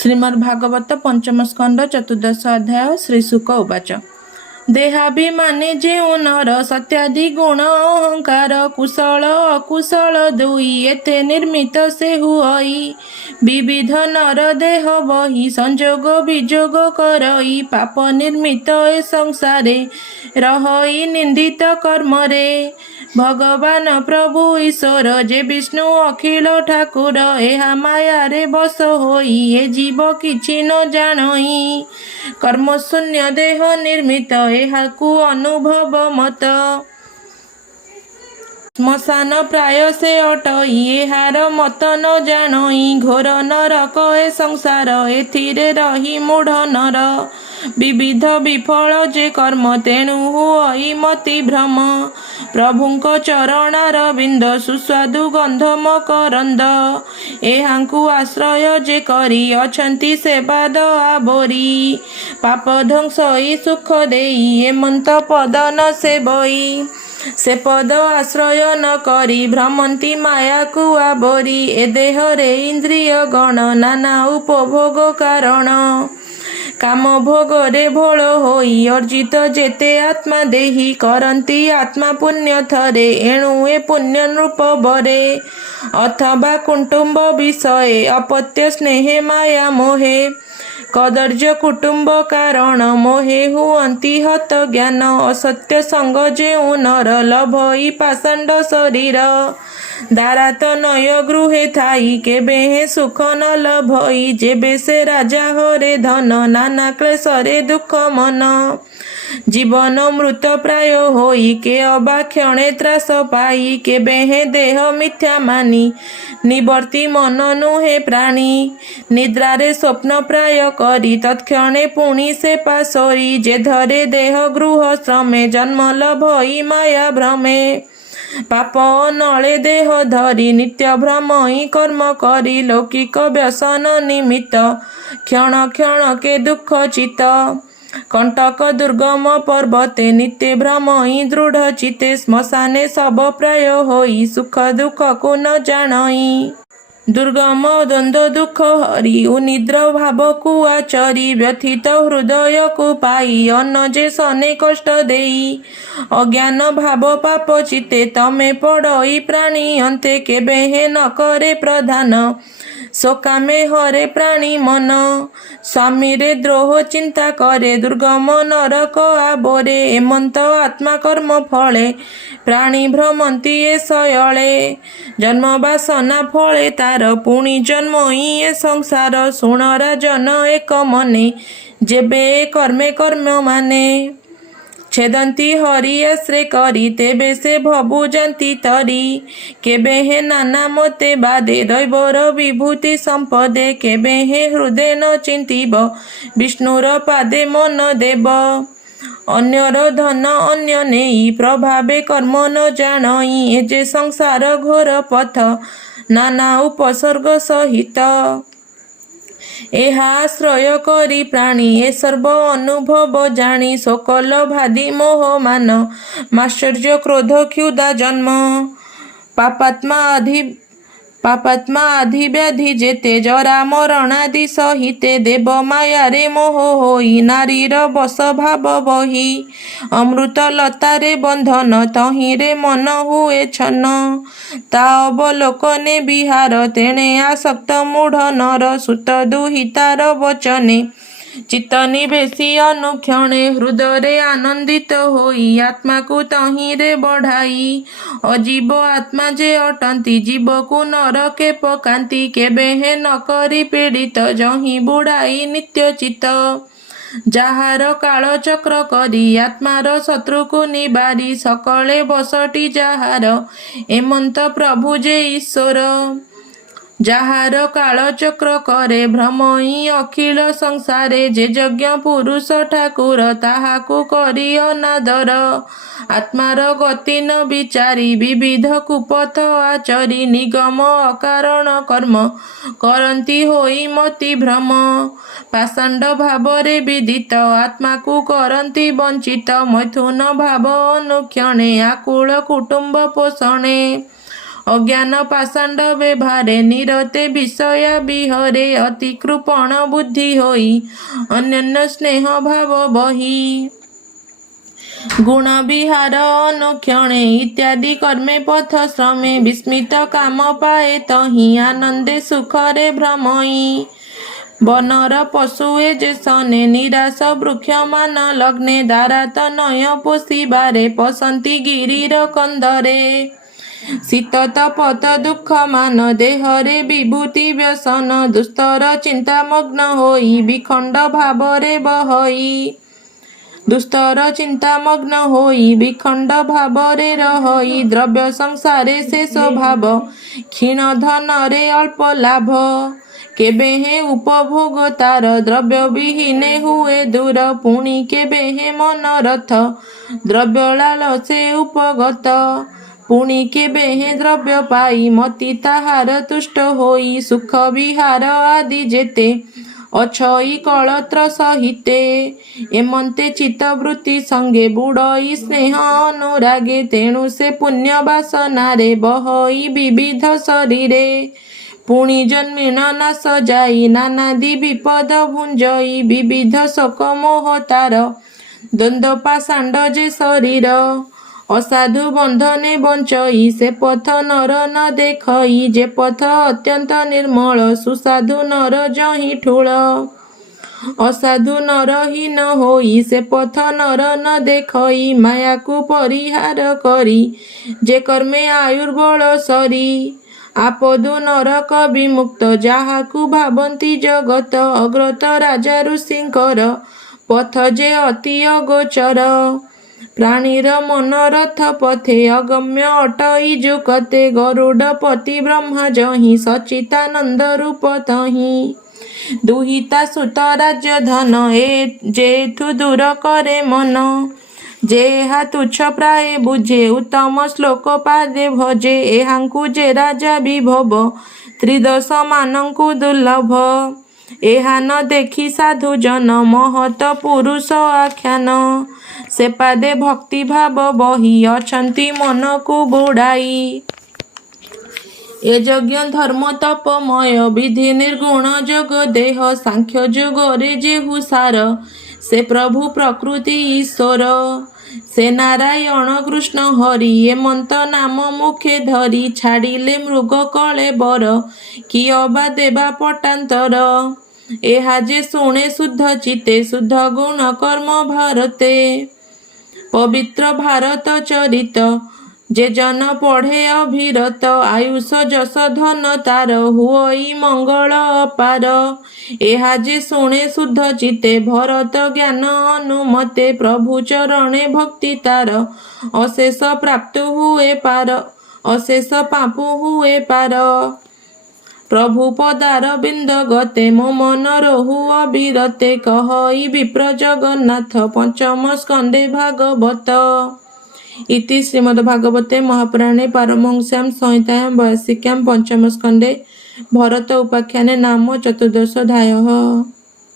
श्रीमद्भागवत पंचम स्कंद चतुर्दश अध्याय श्रीशुक उवाच देहाभिमाने जेउ नर सत्यादि गुण अहंकार कुशल अकुशल दुई एते निर्मित से हुई विविध नर देह बही संजोग विजोग करई पाप निर्मित ए संसारे रही निंदित कर्म रे भगवान प्रभु ईश्वर जे विष्णु अखिल ठाकुर एहा माया रे बस होई ए जीव किछि न जानई कर्म शून्य देह निर्मित एहाकु अनुभव मत श्मशान प्राय से अटई एहार मत न जानई घोर नरक ए संसार एथिरे रही मूढ़ नर विविध विफल जे कर्म तेणु हुई मति भ्रम प्रभुंको चरणार बिंद सुस्वादु गंध मकरंद एहांकु आश्रय जे करी अछंती सेवाद आबोरी पाप ध्वंसई सुख देई एमंत पद न सेबई से पद आश्रय न करी भ्रमंती माया को आबोरी ए देह रे इंद्रिय गण नाना उपभोग कारण काम भोग रे भोल होई अर्जित जेते आत्मा देही करंती आत्मा पुण्य थरे एणु ए पुण्य नृप बरे अथवा कुटुंब विषय अपत्य स्नेहे माया मोहे कदर्य कुटुंब कारण मोहे हुअंती हत ज्ञान असत्य संग जेउ नर लभई पाषांड शरीर दारात नय गृहे थाई केबे हे सुख न लभई जेबे से राजा हरे धन नाना क्लेशरे दुख मन जीवन मृत प्राय होई के अबा क्षणे त्रास पाई केबे हे देह मिथ्या मानी निवर्ती मन नुहे प्राणी निद्रारे स्वप्न प्राय करी तत्क्षणे पुणी से पासरी जे धरे देह गृह श्रमे जन्म लभई माया भ्रमे पाप नले देह धरी नित्य भ्रमई कर्म करी लौकिक व्यसन निमित्त क्षण क्षण के दुख चित कंटक दुर्गम पर्वते नित्य भ्रमई दृढ़ चिते श्मशाने सब प्राय होई सुख दुख को न जानई दुर्गम द्वंद्व दुख हरि उनिद्र भाव को आचरी व्यथित हृदय को पाई अन्न जे सने कष्ट देई अज्ञान भाव पाप चिते तमे पड़ई प्राणी अंते केबे हे न करे प्रधान शोकामे हरे प्राणी मन स्वामी रे द्रोह चिंता करे दुर्गम नरक आबोरे एमंत आत्मा कर्म फले प्राणी भ्रमंती ए शयले जन्म बासना फले तार पुणी जन्मई ए संसार शुण राजन एक मने जेबे कर्मे कर्म माने छेदंती हरि आश्रे करी तेबे से भबु जानती तरी केबे हे नाना मते बादे दैवर विभूति संपदे केबे हे हृदय न चिंतिब विष्णुर पादे मन देव अन्यर धन अन्य नेई प्रभावे कर्म न जानई ए जे संसार घोर पथ नाना उपसर्ग सहित एहा आश्रय करी प्राणी ए सर्व अनुभव जानी सकल भादी मोह मान माश्चर्य क्रोध क्षुधा जन्म पापात्मा आधि व्याधि जेते जरा मरणादि सहिते देव माया रे मोह होई नारीर बस भाव बही अमृत लतारे बंधन तही रे मन हुए छन ता अवलोकने विहार तेणे आसक्त मूढ़ नर सुत दुहितार वचने चित्त निवेशी अनुक्षणे हृदय आनंदित होई आत्मा को तही रे बढ़ाई अजीव आत्मा जे अटंती जीव को नरके पकांती केबे हे न करी पीड़ित जही बुढ़ाई नित्य चित्त जाहार काल चक्र करी आत्मार शत्रु को निबारी सकले बसटी जाहार एमंत प्रभु जे ईश्वर जाहार काल चक्र करे भ्रमई अखिल संसारे जे यज्ञ पुरुष ठाकुर ताहाकु करी अनादर आत्मार गति न विचारी विविध कुपथ आचरी निगम अकारण कर्म करंती होई मति भ्रम पाषांड भावरे विदित आत्मा को करंती वंचित मैथुन भाव अनुक्षणे आकुल कुटुंब पोषणे ଅଜ୍ଞାନ ପାଷାଣ୍ଡ ବ୍ୟବହାରେ ନିରତେ ବିଷୟ ବିହରେ ଅତି କୃପଣ ବୁଦ୍ଧି ହୋଇ ଅନ୍ୟାନ୍ୟ ସ୍ନେହ ଭାବ ବହି ଗୁଣ ବିହାର ଅନୁକ୍ଷଣେ ଇତ୍ୟାଦି କର୍ମେ ପଥ ଶ୍ରମେ ବିସ୍ମିତ କାମ ପାଏ ତହିଁ ଆନନ୍ଦେ ସୁଖରେ ଭ୍ରମଇ ବନର ପଶୁଏ ଯେ ସନେ ନିରାଶ ବୃକ୍ଷମାନ ଲଗ୍ନେ ଦାରାତ ନୟ ପୋଷିବାରେ ପଶନ୍ତି ଗିରିର କନ୍ଦରେ ଶୀତ ତପତ ଦୁଃଖ ମାନ ଦେହରେ ବିଭୂତି ବ୍ୟସନ ଦୁସ୍ତର ଚିନ୍ତାମଗ୍ନ ହୋଇ ବିଖଣ୍ଡ ଭାବରେ ବହଇ ଦୁସ୍ତର ଚିନ୍ତାମଗ୍ନ ହୋଇ ବିଖଣ୍ଡ ଭାବରେ ରହଇ ଦ୍ରବ୍ୟ ସଂସାରେ ଶେଷ ଭାବ କ୍ଷୀଣ ଧନରେ ଅଳ୍ପ ଲାଭ କେବେ ହେ ଉପଭୋଗ ତାର ଦ୍ରବ୍ୟ ବିହୀନେ ହୁଏ ଦୂର ପୁଣି କେବେ ହେ ମନରଥ ଦ୍ରବ୍ୟ ଲାଳସେ ଉପଗତ ପୁଣି କେବେ ହେ ଦ୍ରବ୍ୟ ପାଇ ମତି ତାହାର ତୁଷ୍ଟ ହୋଇ ସୁଖ ବିହାର ଆଦି ଯେତେ ଅଛଇ କଳତ୍ର ସହିତେ ଏମନ୍ତେ ଚିତ୍ତବୃତ୍ତି ସଙ୍ଗେ ବୁଡ଼ଇ ସ୍ନେହ ଅନୁରାଗେ ତେଣୁ ସେ ପୁଣ୍ୟ ବାସନାରେ ବହଇ ବିବିଧ ଶରୀରେ ପୁଣି ଜନ୍ମିଣ ନାଶ ଯାଇ ନାନାଦି ବିପଦ ଭୁଞ୍ଜଇ ବିବିଧ ଶୋକ ମୋହ ତାର ଦ୍ୱନ୍ଦ୍ୱ ପାଷାଣ୍ଡ ଯେ ଶରୀର ଅସାଧୁ ବନ୍ଧନେ ବଞ୍ଚଇ ସେ ପଥ ନର ନ ଦେଖଇ ଯେ ପଥ ଅତ୍ୟନ୍ତ ନିର୍ମଳ ସୁସାଧୁ ନର ଯହିଁ ଠୁଳ ଅସାଧୁ ନର ହୀନ ହୋଇ ସେ ପଥ ନର ନ ଦେଖଇ ମାୟାକୁ ପରିହାର କରି ଯେ କର୍ମେ ଆୟୁର୍ବଳ ସରି ଆପଦୁ ନରକ ବିମୁକ୍ତ ଯାହାକୁ ଭାବନ୍ତି ଜଗତ ଅଗ୍ରତ ରାଜା ଋଷିଙ୍କର ପଥ ଯେ ଅତି ଅଗୋଚର ପ୍ରାଣୀର ମନରଥ ପଥେ ଅଗମ୍ୟ ଅଟଇ ଯୁକତେ ଗରୁଡ଼ ପତି ବ୍ରହ୍ମା ଯହିଁ ସଚିତାନନ୍ଦ ରୂପ ତହିଁ ଦୁହିତା ସୁତ ରାଜ୍ୟ ଧନ ଯେଠୁ ଦୂର କରେ ମନ ଯେ ଏହା ତୁଚ୍ଛ ପ୍ରାୟ ବୁଝେ ଉତ୍ତମ ଶ୍ଲୋକ ପାଦେ ଭଜେ ଏହାଙ୍କୁ ଯେ ରାଜା ବିଭବ ତ୍ରିଦଶ ମାନଙ୍କୁ ଦୁର୍ଲଭ ଏହା ନ ଦେଖି ସାଧୁ ଜନ ମହତ ପୁରୁଷ ଆଖ୍ୟାନ ସେପାଦେ ଭକ୍ତି ଭାବ ବହି ଅଛନ୍ତି ମନକୁ ବୁଡ଼ାଇ ଏ ଯଜ୍ଞ ଧର୍ମ ତପମୟ ବିଧି ନିର୍ଗୁଣ ଯୋଗ ଦେହ ସାଂଖ୍ୟ ଯୋଗରେ ଯେହୁ ସାର ସେ ପ୍ରଭୁ ପ୍ରକୃତି ଈଶ୍ୱର ସେ ନାରାୟଣ କୃଷ୍ଣ ହରି ଏମନ୍ତ ନାମ ମୁଖେ ଧରି ଛାଡ଼ିଲେ ମୃଗ କଳେ ବର କି ଅବା ଦେବା ପଟାନ୍ତର ଏହା ଯେ ଶୁଣେ ଶୁଦ୍ଧ ଚିତ୍ତେ ଶୁଦ୍ଧ ଗୁଣ କର୍ମ ଭାରତେ ପବିତ୍ର ଭାରତ ଚରିତ ଯେ ଜନ ପଢ଼େ ଅଭିରତ ଆୟୁଷ ଯଶ ଧନ ତାର ହୁଅଇ ମଙ୍ଗଳ ଅପାର ଏହା ଯେ ଶୁଣେ ଶୁଦ୍ଧ ଚିତ୍ତେ ଭରତ ଜ୍ଞାନ ଅନୁମତେ ପ୍ରଭୁ ଚରଣେ ଭକ୍ତି ତାର ଅଶେଷ ପ୍ରାପ୍ତ ହୁଏ ପାର ଅଶେଷ ପାପୁ ହୁଏ ପାର ପ୍ରଭୁ ପଦାର ବିନ୍ଦ ଗତେ ମୋ ମନ ରହୁ ଅବିରତେ କହଇ ବିପ୍ର ଜଗନ୍ନାଥ ପଞ୍ଚମ ସ୍କନ୍ଧେ ଭାଗବତ इति श्रीमद्भागवते महापुराणे पारमहंस्यां संहितायां 82 पञ्चम स्कन्धे भरत उपाख्याने नाम चतुर्दशोऽध्यायः।